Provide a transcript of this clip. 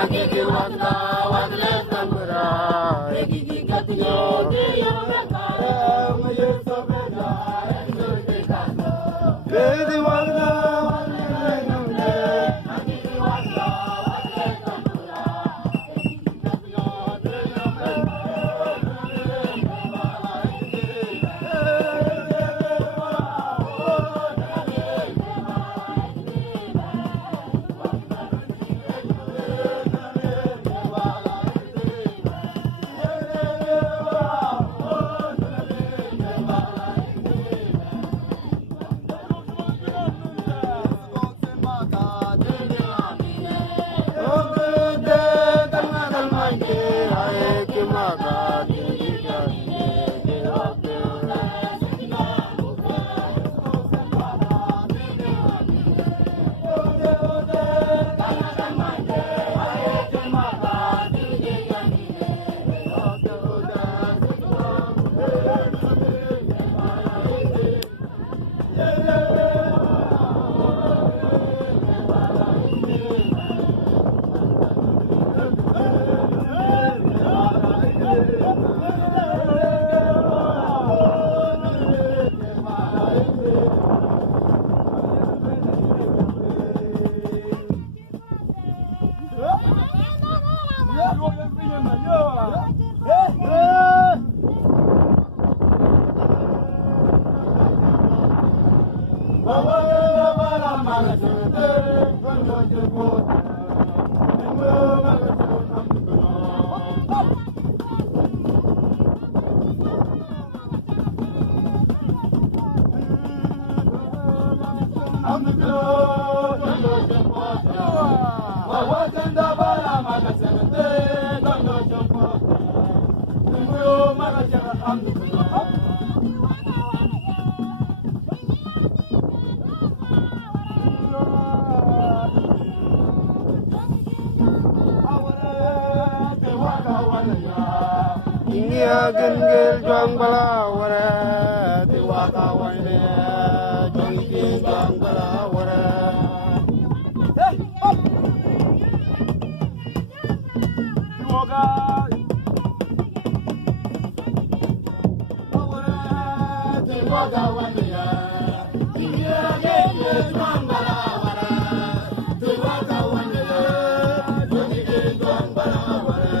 Magigi wanga wagle tambura Egigi katyo Diyo mekare Maye sobeda Exote kato Bedi wanga wagle namle Magigi wanga wagle tambura Egigi katyo Diyo Ingia gengel juang balawara Tiwaka wane Jongi juang balawara Tiwaka Tiwaka wane Ingia gengel juang balawara Tiwaka wane Jongi juang balawara